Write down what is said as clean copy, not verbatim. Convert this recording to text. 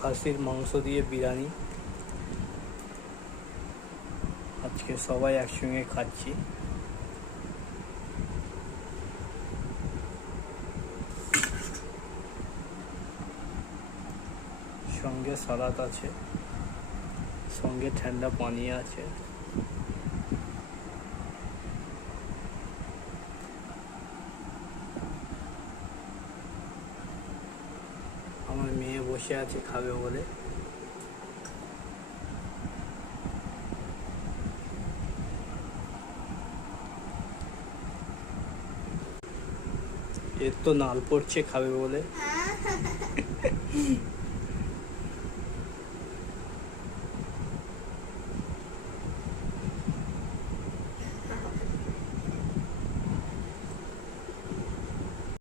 খাসির মাংস দিয়ে বিরিয়ানি। আজকে সবাই একসঙ্গে খাচ্ছি। সঙ্গে সালাদ আছে, সঙ্গে ঠান্ডা পানি আছে। আমার মেয়ে বসে আছে খাবে বলে। এর তো নাল পড়ছে খাবে বলে।